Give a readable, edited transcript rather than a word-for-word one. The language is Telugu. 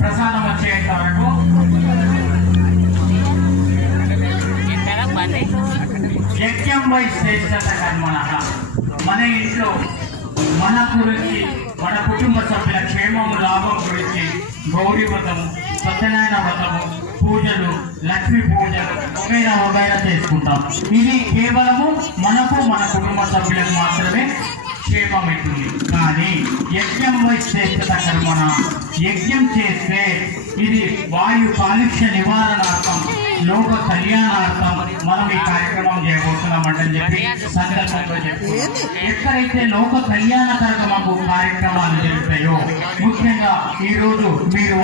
ప్రసాదం వచ్చేంత వరకు యజ్ఞం వై శ్రేష్ఠత కర్మణ. మన ఇంట్లో మన గురించి, మన కుటుంబ సభ్యుల క్షేమము లాభం గురించి గౌరీ వ్రతము, సత్యనారాయణ వ్రతము, పూజలు, లక్ష్మీ పూజలు వగైరా చేసుకుంటాం. ఇది కేవలము మనకు, మన కుటుంబ సభ్యులకు మాత్రమే క్షేమం అవుతుంది. కానీ యజ్ఞం వై శ్రేష్ఠత కర్మణ, యజ్ఞం చేస్తే ఇది వాయు కాలుష్య నివారణార్థం, లోక కళ్యాణార్థం మనం ఈ కార్యక్రమం చేయబోతున్నామంటని చెప్పి సందర్భంలో చెప్పి, ఎక్కడైతే లోక కళ్యాణకరక మాకు కార్యక్రమాలు జరుగుతాయో, ముఖ్యంగా ఈరోజు మీరు